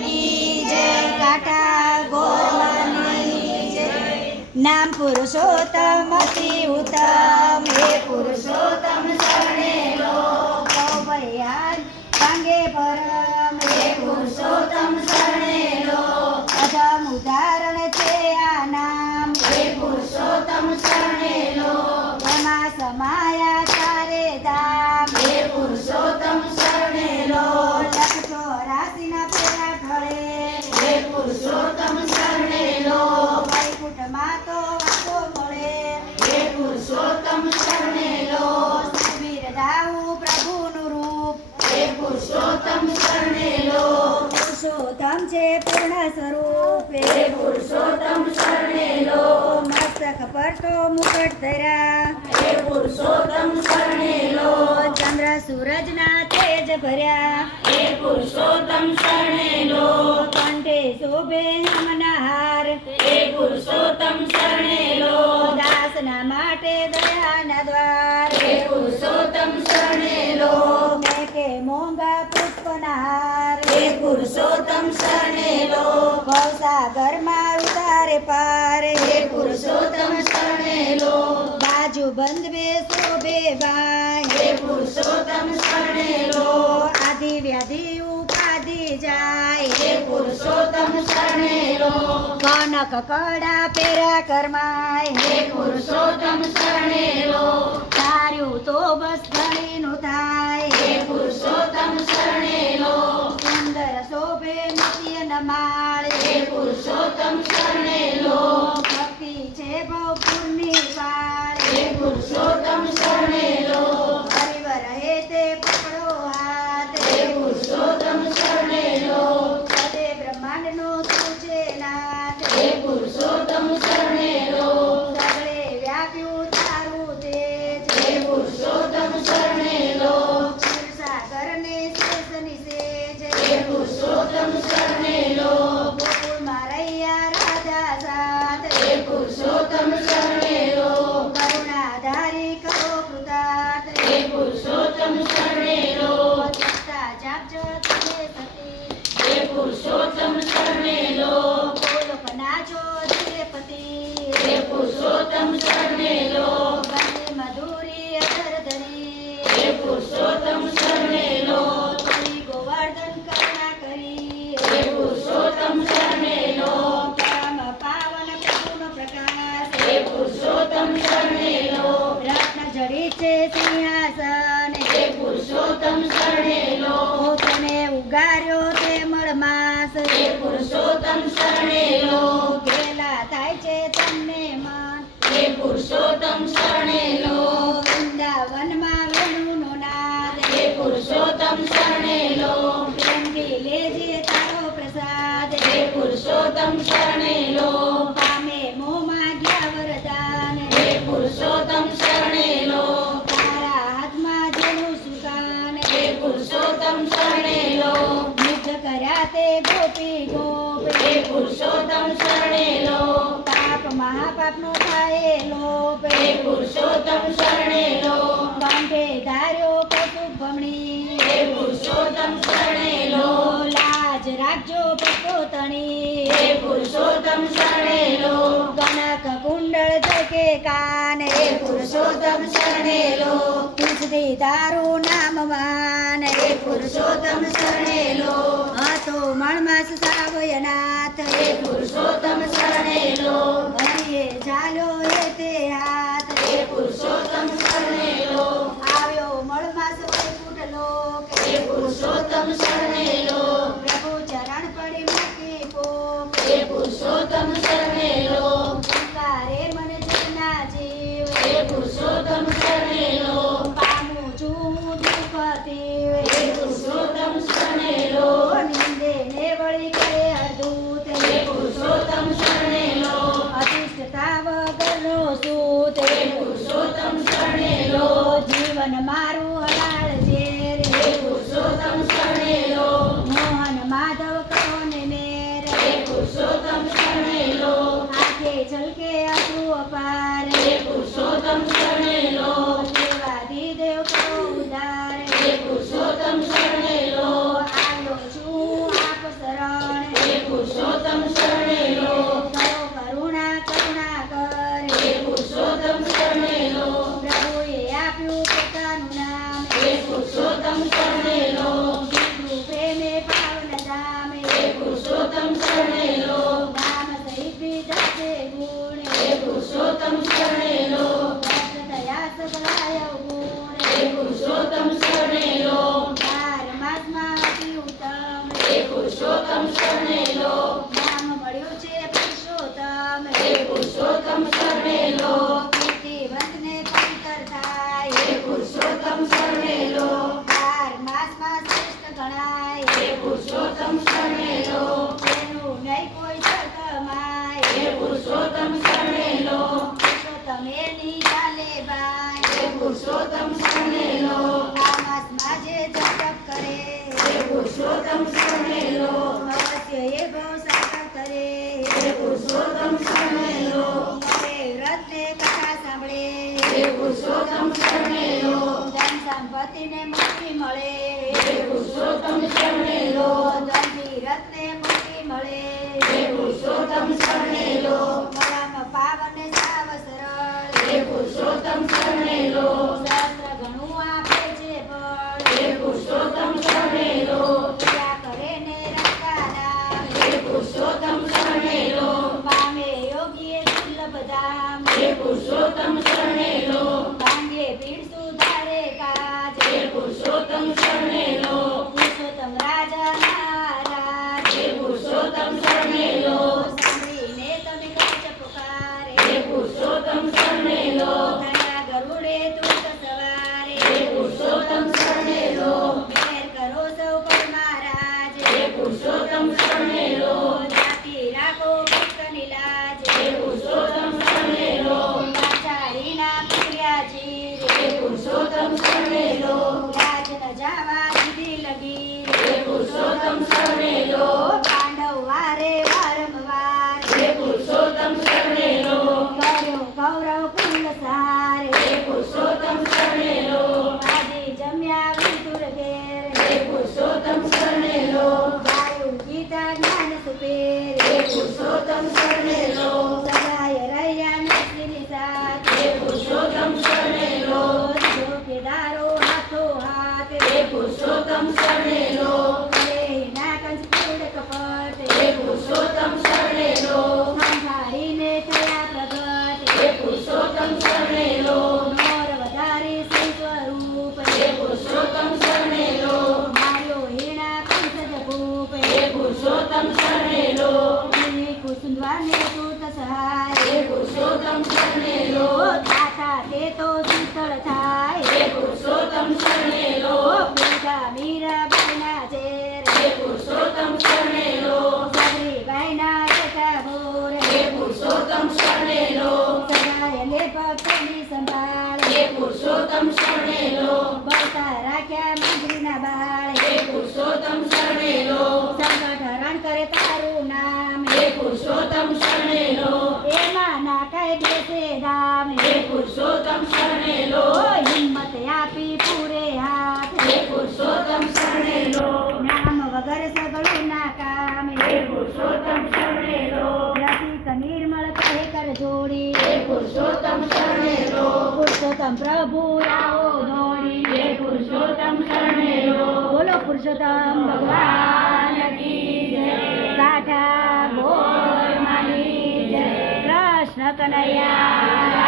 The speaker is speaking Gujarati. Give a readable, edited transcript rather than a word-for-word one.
की जय, काटा गोरमानी जय। नाम पुरुषोत्तम अति उत्तम, हे पुरुषोत्तम शरणे लो, भयान सांगे परम, हे पुरुषोत्तम शरणे लो। अधम उदाहरण छे आ नाम, हे पुरुषोत्तम शरणे लो। ब्रह्मा समाया तारे धाम, हे पुरुषोत्तम शरणे लो। 184 ना फेरा ढळे, हे पुरुषोत्तम शरणे लो। वैकुंठમાં તો વાસો મળે, હે પુરુષોત્તમ શરણે લો। બિરદાવું પ્રભુનું રૂપ, હે પુરુષોત્તમ શરણે લો। પુરુષોત્તમ છે પૂર્ણ સ્વરૂપ, હે પુરુષોત્તમ શરણે લો। મસ્તક પર તો મુકટ ધર્યા, હે પુરુષોત્તમ શરણે લો। ચંદ્ર સૂરજના તેજ ભર્યા, હે પુરુષોત્તમ શરણે લો। કંઠે શોભે હેમના હાર, હે પુરુષોત્તમ શરણે લો। દાસના માટે દયાના દ્વાર, હે પુરુષોત્તમ શરણે લો। મેકે મોંઘા પુષ્પના હાર, હે પુરુષોત્તમ શરણે લો। ભવસાગરમાં ઉતારે પાર, હે પુરુષોત્તમ શરણે લો। બાજુ બંધ બે શોભે ભાઈ, હે પુરુષોત્તમ શરણે લો। આદિ વ્યાધિ ઉપાધિ જાય, હે પુરુષોત્તમ શરણે લો। કનક કડા પેરા કરમાય, હે પુરુષોત્તમ શરણે લો। ધાર્યું તો બસ ધણીનું થાય, હે પુરુષોત્તમ શરણે લો। સુંદર શોભે નિત્ય નમાળ, હે પુરુષોત્તમ શરણે લો। ભક્તિ છે ભવપુરની પાળ, હે પુરુષોત્તમ શરણે લો। હરિવર હે તે પકડો હાથ, હે પુરુષોત્તમ શરણે લો। સદે બ્રહ્માંડનો તું છે નાથ, હે પુરુષોત્તમ શરણે લો। સગળે વ્યાપ્યું તારું તેજ, હે પુરુષોત્તમ શરણે લો। ક્ષીરસાગરને શેષની સેજ, હે પુરુષોત્તમ શરણે લો। ગોકુળમાં રહ્યા રાજા સાથ, હે પુરુષોત્તમ શરણે લો। કરુણાધારી કરો કૃતાર્થ, હે પુરુષોત્તમ શરણે લો। જપતા જાપજો તમે સતી, હે પુરુષોત્તમ શરણે લો। ગોલોકના છો ધીરેપતિ, હે પુરુષોત્તમ શરણે લો। વંદે મધુરી અધર ધરી, હે પુરુષોત્તમ શરણે લો। તુરી ગોવર્ધન કરુણા કરી, હે પુરુષોત્તમ શરણે લો। પરમ પાવન પ્રભુનો પ્રકાશ, હે પુરુષોત્તમ શરણે લો। રત્ન જડિત છે સિંહાસન, હે પુરુષોત્તમ શરણે લો। તેને ઉગાર્યો તે મળમાસ, હે પુરુષોત્તમ શરણે લો। ઘેલા થાય છે તમને મન, હે પુરુષોત્તમ શરણે લો। વૃંદાવનમાં વેણુનો નાદ, હે પુરુષોત્તમ શરણે લો। પ્રેમથી લેજે તારો પ્રસાદ, હે પુરુષોત્તમ શરણે લો। પામે મોંમાં ગયા વરદાન, હે પુરુષોત્તમ શરણે લો। તારા હાથમાં જેનું સુકાન, હે પુરુષોત્તમ શરણે લો। મુગ્ધ કર્યા તે ગોપી ગોપ, હે પુરુષોત્તમ શરણે લો। પાપ મહાપાપનો થાય લોપ, હે પુરુષોત્તમ શરણે લો। કંઠે ધાર્યો કૌતુક ભમણી, હે પુરુષોત્તમ શરણે લો। લાજ રાખજો પોતણી, હે પુરુષોત્તમ શરણે લો। કનક કુંડળ જકે કાન, હે પુરુષોત્તમ શરણે લો। તુજથી તારું નામ માન, હે પુરુષોત્તમ શરણે લો। હતો મણમાસ સાવયનાથ, હે પુરુષોત્તમ શરણે લો। હરિએ ઝાલ્યો હે તે હાથ, હે પુરુષોત્તમ શરણે લો। આવ્યો મળમાસ વૈકુંઠ લોક, હે પુરુષોત્તમ શરણે લો। પ્રભુ ચરણ પડી મૂકી પોક, હે પુરુષોત્તમ શરણે લો। પુકારે મન જના જીવ, હે પુરુષોત્તમ શરણે લો। પામું છું દુઃખ તીવ, હે પુરુષોત્તમ શરણે લો। નિંદે ને વળી કરે અદૂત, હે પુરુષોત્તમ શરણે લો। અતિષ્ઠતા વગરનો સૂત, હે પુરુષોત્તમ શરણે લો। જીવન મારું હલાળ ઝેર, હે પુરુષોત્તમ શરણે લો। મોહન માધવ કરો ને મેર, હે પુરુષોત્તમ શરણે લો। આંખે ઝલકે અશ્રુ અપાર, હે પુરુષોત્તમ શરણે લો। દેવાદી દેવ કરો ઉદાર, હે પુરુષોત્તમ શરણે લો। આવ્યો છું આપ શરણ, પુરુષોત્તમ શરણે લો. નામ મળ્યું છે પુરુષોત્તમ હે પુરુષોત્તમ શરણે લો. કીર્તિવંતને પવિત્ર થાય હે પુરુષોત્તમ શરણે લો. 12 માસમાં શ્રેષ્ઠ ગણાય હે પુરુષોત્તમ શરણે લો. તેનું નહીં કોઈ જગમાય હે પુરુષોત્તમ શરણે લો. પુરુષોત્તમ એની ચાલે બાય હે પુરુષોત્તમ શરણે લો. આ માસમાં જે જપ કરે હે પુરુષોત્તમ શરણે લો. અવશ્ય એ ભવ સાગર કરે હે પુરુષોત્તમ શરણે લો. કરે વ્રતને કથા સાંભળે હે પુરુષોત્તમ શરણે લો. ધન સંપત્તિને મુક્તિ મળે હે પુરુષોત્તમ શરણે લો. ધનથી રત્ને મુક્તિ મળે હે પુરુષોત્તમ શરણે લો. મોડામાં પાવન ને સાવ સરળ હે પુરુષોત્તમ શરણે લો. શાસ્ત્ર ઘણું આપે છે ફળ હે પુરુષોત્તમ શરણે લો. પૂજા કરે ને રંગાના હે પુરુષોત્તમ શરણે લો. પામે યોગીએ દુર્લભ ધામ હે પુરુષોત્તમ શરણે લો. ભાંગે પીડ સુધારે કાજ હે પુરુષોત્તમ શરણે લો. પુરુષોત્તમ રાજા મહારાજ હે પુરુષોત્તમ શરણે લો. સાંભળીને તમે કચ્છ પુકારે હે પુરુષોત્તમ શરણે લો. થયા ગરુડે દૂત સવારે હે પુરુષોત્તમ શરણે લો. મેર કરો સૌ પર મહારાજ હે પુરુષોત્તમ શરણે લો. જાતિ રાખો ભક્તની લાજ હે પુરુષોત્તમ શરણે લો. લાચારીના પૂર્યા ચીર હે પુરુષોત્તમ શરણે લો. લાજ ન જાવા દીધી લગી હે પુરુષોત્તમ શરણે લો. પાંડવ વારે વારંવાર હે પુરુષોત્તમ શરણે લો. કર્યો કૌરવ કુલ સારે હે પુરુષોત્તમ શરણે લો. આજે જમ્યા વિદુર ઘેર હે પુરુષોત્તમ શરણે લો. ગાયું ગીતા જ્ઞાન સુપેર હે પુરુષોત્તમ શરણે લો. સદાય રહ્યા નસની સાથ હે પુરુષોત્તમ શરણે લો. ચોકીદારો હાથો હાથ હે પુરુષોત્તમ શરણે લો. ના કંસ કૂડ કપટ હે પુરુષોત્તમ શરણે લો. સંભાળીને થયા પ્રગટ હે પુરુષોત્તમ શરણે લો. નોર વધારી શ્રી સ્વરૂપ હે પુરુષોત્તમ શરણે લો. માર્યો હીણા કંસ ભૂપ હે પુરુષોત્તમ શરણે લો. કુસુંદવાને તૂટ સહાય હે પુરુષોત્તમ શરણે લો. થાતા તે તો શીતળ થાય હે પુરુષોત્તમ શરણે લો. પૂજા મીરાબાઈના ચેર હે પુરુષોત્તમ શરણે લો. સબરીબાઈના એકા ભોર હે પુરુષોત્તમ શરણે લો. સદાય લે ભક્તની સંભાળ હે પુરુષોત્તમ શરણે લો. બળતા રાખ્યા મંત્રીના બાળ હે પુરુષોત્તમ શરણે લો. સંકટ હરણ કરે તારું નામ હે પુરુષોત્તમ શરણે લો. એમાં ના કઈ બેસે દામ હે પુરુષોત્તમ શરણે લો. હિંમત આપી પૂરે હાથ હે પુરુષોત્તમ શરણે લો. નામ વગર સગળું ના કામ હે પુરુષોત્તમ શરણે લો. રસિક નિર્મળ કહે કર જોડી હે પુરુષોત્તમ શરણે લો. પુરુષોત્તમ પ્રભુ આવો દોડી હે પુરુષોત્તમ શરણે લો. બોલો પુરુષોત્તમ ભગવાન કી જય. કાઠા બોલ માની જય કૃષ્ણ કનૈયા